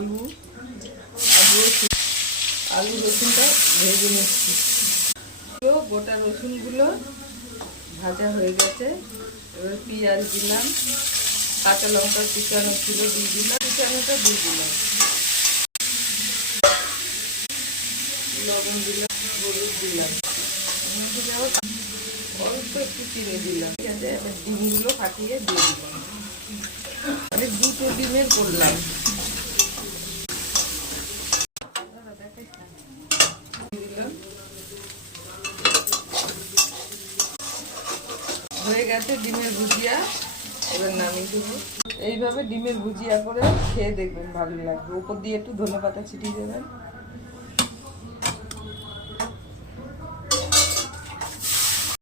আলু আর রসুন, আলু রসুনটা ভেজে নিচ্ছি। গোটা রসুনগুলো ভাজা হয়ে গেছে। এবার পেঁয়াজ দিলাম, কাঁচা লঙ্কা কুচানো ছিল দিয়ে দিলাম, কুচানোটা দিয়ে দিলাম, লবণ দিলাম, হলুদ দিলাম, অল্প একটু চিনি দিলাম। ঠিক আছে, এবার ডিমগুলো ফাটিয়ে দিয়ে দিলাম। আমি 2টো ডিমের করলাম। দিলাম, হয়ে গেছে ডিমের ভুজিয়া। এবার নামিয়ে দেবো। এইভাবে ডিমের ভুজিয়া করে খেয়ে দেখবেন, ভালো লাগবে। উপর দিয়ে একটু ধনেপাতা ছিটিয়ে দেবেন।